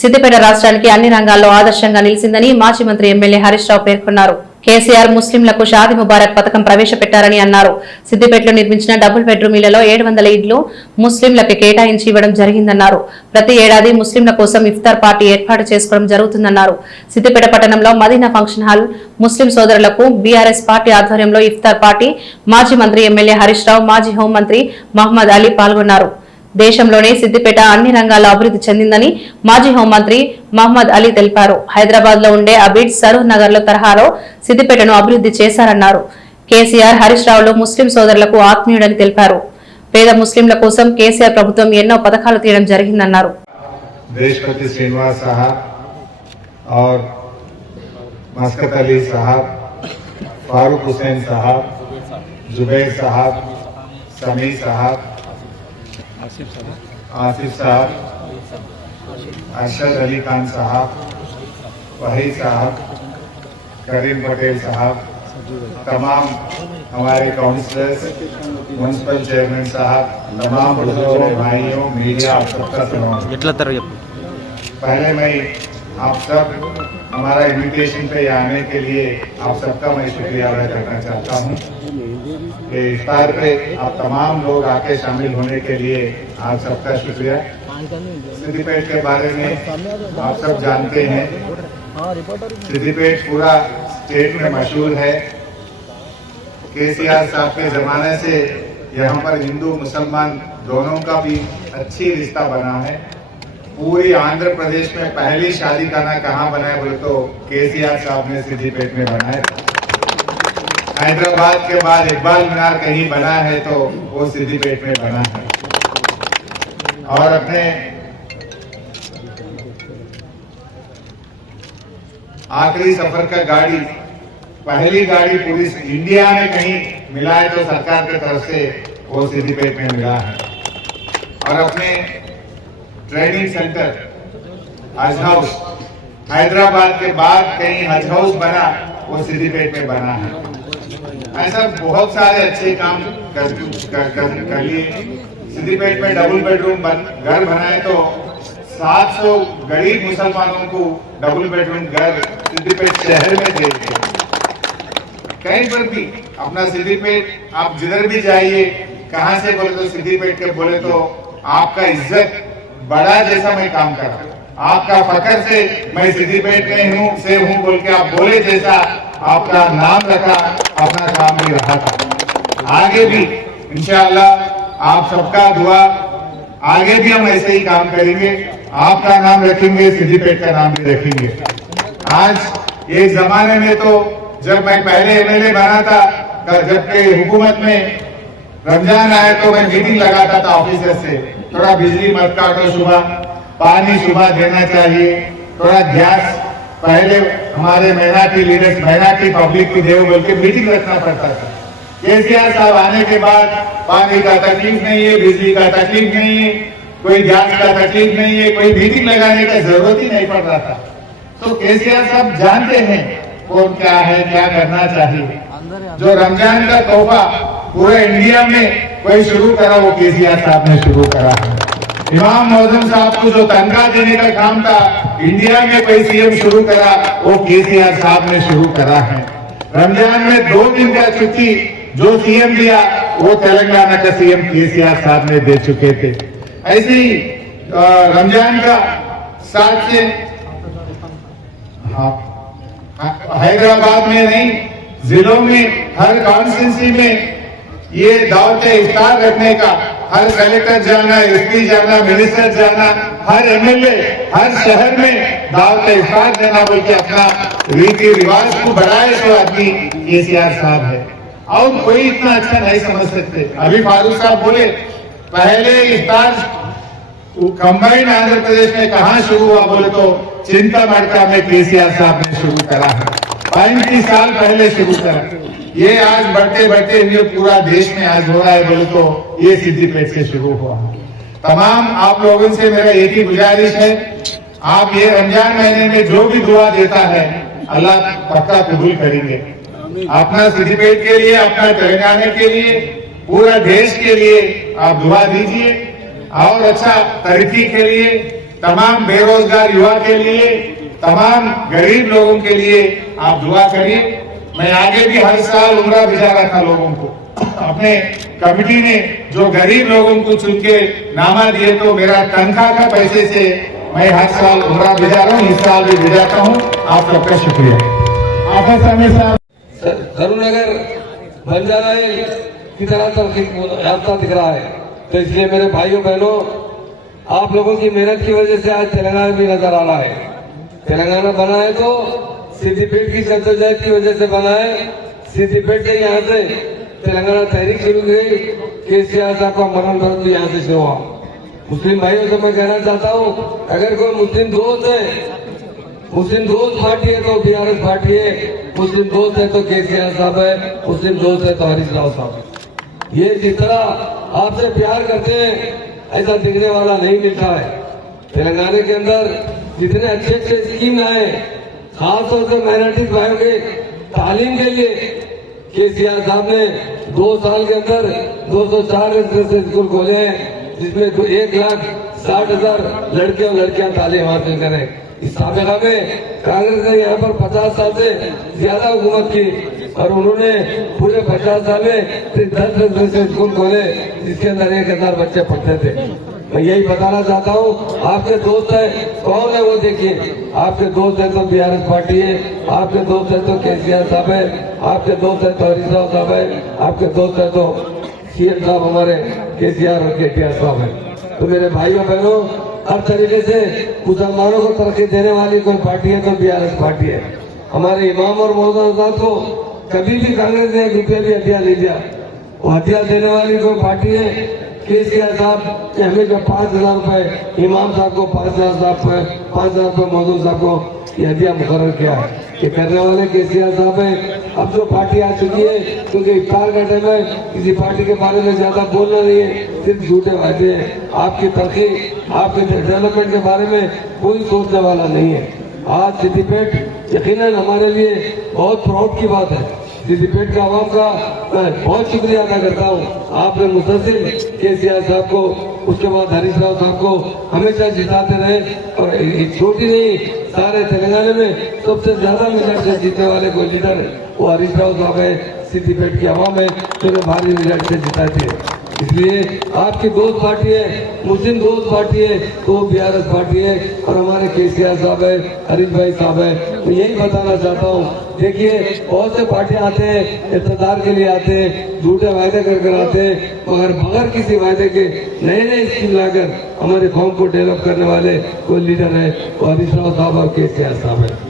సిద్దిపేట రాష్ట్రానికి అన్ని రంగాల్లో ఆదర్శంగా నిలిచిందని మాజీ మంత్రి ఎమ్మెల్యే హరీష్ రావు పేర్కొన్నారు. కేసీఆర్ ముస్లింలకు షాదీ ముబారక్ పథకం ప్రవేశపెట్టారని అన్నారు. సిద్దిపేటలో నిర్మించిన డబుల్ బెడ్రూమ్ ఇళ్లలో 700 ఇళ్లు ముస్లింలకు కేటాయించి ఇవ్వడం జరిగిందన్నారు. ప్రతి ఏడాది ముస్లింల కోసం ఇఫ్తార్ పార్టీ ఏర్పాటు చేసుకోవడం జరుగుతుందన్నారు. సిద్దిపేట పట్టణంలో మదీనా ఫంక్షన్ హాల్ ముస్లిం సోదరులకు బీఆర్ఎస్ పార్టీ ఆధ్వర్యంలో ఇఫ్తార్ పార్టీ మాజీ మంత్రి ఎమ్మెల్యే హరీష్ రావు, మాజీ హోంమంత్రి మహమ్మద్ అలీ పాల్గొన్నారు. దేశంలోనే సిద్దిపేట అన్ని రంగాల్లో అభివృద్ధి చెందిందని మాజీ హోంమంత్రి మహమ్మద్ అలీ తెలిపారు. హైదరాబాద్ లో ఉండే అబీడ్ సరూర్ నగర్ లో తరహాలో సిద్దిపేటను అభివృద్ధి చేశారన్నారు. కేసీఆర్ హరీష్ రావులు ముస్లిం సోదరులకు ఆత్మీయుడని తెలిపారు. పేద ముస్లింల కోసం కేసీఆర్ ప్రభుత్వం ఎన్నో పథకాలు తీయడం జరిగిందన్నారు. देशपति श्रीनिवास साहब और मस्कत अली साहब, फारूक हुसैन साहब, जुबैर साहब, समीर साहब, आसिफ साहब, अरशद अली खान साहब, वहीद साहब, करीम पटेल साहब, तमाम हमारे काउंसलर्स, म्युनिसिपल चेयरमैन साहब, तमाम बुजुर्गों, भाइयों, मीडिया, आप सबका सलाम। पहले मैं आप सब हमारा इन्विटेशन पे आने के लिए आप सबका मैं शुक्रिया अदा करना चाहता हूँ कि इफ्तार पे आप तमाम लोग आके शामिल होने के लिए आप सबका शुक्रिया। सिद्दीपेट के बारे में आप सब जानते हैं, सिद्दीपेट पूरा स्टेट में मशहूर है। केसीआर साहब के जमाने से यहाँ पर हिंदू मुसलमान दोनों का भी अच्छी रिश्ता बना है। पूरी आंध्र प्रदेश में पहली शादी खाना कहाँ बना है बोले तो केसीआर साहब ने सिद्दीपेट में बनाया। हैदराबाद के बाद इकबाल मीनार कहीं बना है तो वो सिद्दीपेट में बना है। और अपने आखिरी सफर का गाड़ी, पहली गाड़ी पूरी इंडिया में कहीं मिला है तो सरकार की तरफ से वो सिद्दीपेट में मिला है। और अपने ट्रेनिंग सेंटर हज हाउस, हैदराबाद के बाद कहीं हज हाउस बना वो सिद्दीपेट में बना है। ऐसा बहुत सारे अच्छे काम कर लिए। सिद्दीपेट में डबल बेडरूम घर बनाए तो 700 गरीब मुसलमानों को डबल बेडरूम घर सिद्दीपेट शहर में दे दिए। कहीं पर भी अपना सिद्दीपेट आप जिधर भी जाइए, कहां से बोले तो सिद्दीपेट के बोले तो आपका इज्जत बड़ा जैसा मैं काम करा, आपका फकर से मैं सिद्दीपेट में हूँ बोल के आप बोले जैसा आपका नाम रखा, अपना काम भी रहा था। आगे भी इंशाअल्लाह आप सबका दुआ, आगे भी हम ऐसे ही काम करेंगे। आपका नाम रखेंगे, सिद्दीपेट का नाम भी रखेंगे। आज एक जमाने में तो जब मैं पहले एमएलए बना था, जबकि हुकूमत में रमजान आए तो मैं मीटिंग लगाता था ऑफिसर से, थोड़ा बिजली मत काटो सुबह, पानी सुबह देना चाहिए, थोड़ा गैस पहले हमारे मेहनती लीडर्स, मेहनती पब्लिक की देव बोल के मीटिंग रखना पड़ता था। केसीआर साहब आने के बाद पानी का तकलीफ नहीं है, बिजली का तकलीफ नहीं है, कोई गैस का तकलीफ नहीं है, कोई मीटिंग लगाने का जरूरत ही नहीं पड़ रहा था। तो केसीआर साहब जानते हैं कौन क्या है, क्या करना चाहिए। जो रमजान का तोहफा पूरे इंडिया में कोई शुरू करा वो केसीआर साहब ने शुरू करा है। इमाम मौजूम साहब को जो तनख्वाह देने का काम था इंडिया में कोई सीएम शुरू करा वो केसीआर साहब ने शुरू करा है। रमजान में 2 दिन का छुट्टी जो सीएम दिया वो तेलंगाना का सीएम केसीआर साहब ने दे चुके थे। ऐसे ही रमजान का साथ से हैदराबाद में नहीं, जिलों में हर कॉन्स्टिट्यूंसी में ये दावत इफ्तार रखने का, हर कलेक्टर जाना, एसपी जाना, मिनिस्टर जाना, हर एमएलए हर शहर में दावत इफ्तार देना बोल के अपना रीति रिवाज को बढ़ाए तो आदमी केसीआर साहब है। और कोई इतना अच्छा नहीं समझ सकते। अभी फारूक साहब बोले पहले इफ्तार कंबाइंड आंध्र प्रदेश में कहाँ शुरू हुआ बोले तो चिंतामणका में केसीआर साहब ने शुरू करा है, 35 साल पहले शुरू करा। ये आज बढ़ते बढ़ते ये पूरा देश में आज हो रहा है बोले तो ये सिद्दीपेट से शुरू हुआ। तमाम आप लोगों से मेरा एक ही गुजारिश है, आप ये रमजान महीने में जो भी दुआ देता है अल्लाह पक्का कबूल करेंगे। अपना सिद्दीपेट के लिए, अपना तेलंगाना के लिए, पूरा देश के लिए आप दुआ दीजिए और अच्छा तरक्की के लिए तमाम बेरोजगार युवा के लिए, तमाम गरीब लोगों के लिए आप दुआ करिए। मैं आगे भी हर साल उम्रा भिजा रहा था लोगों को। अपने कमेटी ने जो गरीब लोगों को चुन के नामा दिए, तो मेरा तनख्वाह का पैसे से मैं हर साल उम्रा भिजा रहा हूँ, इस साल भी भिजाता हूँ। आप सबका शुक्रिया। आप हमेशा करुणनगर बंजारा की तरह तरफ यात्रा दिख रहा है, तो इसलिए मेरे भाइयों बहनों, आप लोगों की मेहनत की वजह से आज तेलंगाना भी नजर आ रहा है। तेलंगाना बना है तो सिद्दीपेट की जद्दोजहद की वजह से बना है। सिद्दीपेट के यहाँ से तेलंगाना तहरीक शुरू हुई, केसीआर साहब का मरण भरत भी यहाँ से शुरू हुआ। मुस्लिम भाइयों से मैं कहना चाहता हूँ, अगर कोई मुस्लिम दोस्त है, मुस्लिम दोस्त पार्टी है तो बीआरएस पार्टी है, मुस्लिम दोस्त है तो केसीआर साहब है, मुस्लिम दोस्त है तो हरीश राव साहब। ये जिस तरह आपसे प्यार करते हैं ऐसा दिखने वाला नहीं मिलता है। तेलंगाना के अंदर जितने अच्छे अच्छे स्कीम आए, खासतौर से माइनॉरिटी भाइयों के तालीम के लिए केसीआर साहब ने 2 साल के अंदर 204 रेसिडेंशियल स्कूल खोले हैं, जिसमें 1,60,000 लड़के और लड़कियां तालीम हासिल करें। इस साबिका में कांग्रेस ने यहाँ पर 50 साल से ज्यादा हुकूमत की और उन्होंने पूरे 50 साल में 10 रेसिडेंशियल स्कूल खोले, जिसके अंदर 1,000 बच्चे पढ़ते थे। मैं यही बताना चाहता हूँ, आपके दोस्त है, कौन है वो देखिए। आपके दोस्त है तो बीआरएस पार्टी है, आपके दोस्त है तो केसीआर साहब है, आपके दोस्त है तो हरीश राव साहब है, आपके दोस्त है तो सीएम साहब हमारे केसीआर और केटीआर साहब है। तो मेरे भाइयों बहनों, हर तरीके से मुसलमानों को तरक्की देने वाली कोई पार्टी है तो बीआरएस पार्टी है। हमारे इमाम और मौलाना को कभी भी कांग्रेस ने 1 रुपया भी हथियार नहीं दिया। वो हथियार देने वाली कोई पार्टी है। केसीआर साहब ने हमें जो 5,000 रुपए इमाम साहब को, 5,000 रुपए मौजूद साहब को ये हथियार मुकर्रर किया है। ये करने वाले केसीआर साहब है। अब जो पार्टी आ चुकी है, क्योंकि इफ्तार का टाइम है, किसी पार्टी के बारे में ज्यादा बोलना नहीं है, सिर्फ झूठे वादे हैं। आपकी तरक्की, आपके डेवलपमेंट के बारे में कोई सोचने वाला नहीं है। आज सिद्दीपेट यकीनन हमारे लिए बहुत प्राउड की बात है। सिद्दीपेट का आवाम का मैं बहुत शुक्रिया अदा करता हूँ। आपने मुसलसिल केसीआर साहब को, उसके बाद हरीश राव साहब को हमेशा जिताते रहे और छोटी नहीं, सारे तेलंगाना में सबसे ज्यादा मेरिट से जीतने वाले कोई लीडर है वो हरीश राव साहब है। सिद्दीपेट की आवाम है जो भारी मेरिट से जिताती है। इसलिए आपकी दोस्त पार्टी है, मुस्लिम दोस्त पार्टी है तो वो बीआरएस पार्टी है और हमारे केसीआर साहब है, हरीश भाई साहब है। तो यही बताना चाहता हूँ। देखिए, बहुत से पार्टियां आते हैं, इक़्तिदार के लिए आते हैं, झूठे वायदे कर आते हैं, मगर बगैर किसी वायदे के नए स्कीम लाकर हमारे कौम को डेवलप करने वाले कोई लीडर है वो हरीश राव साहब और केसीआर साहब है।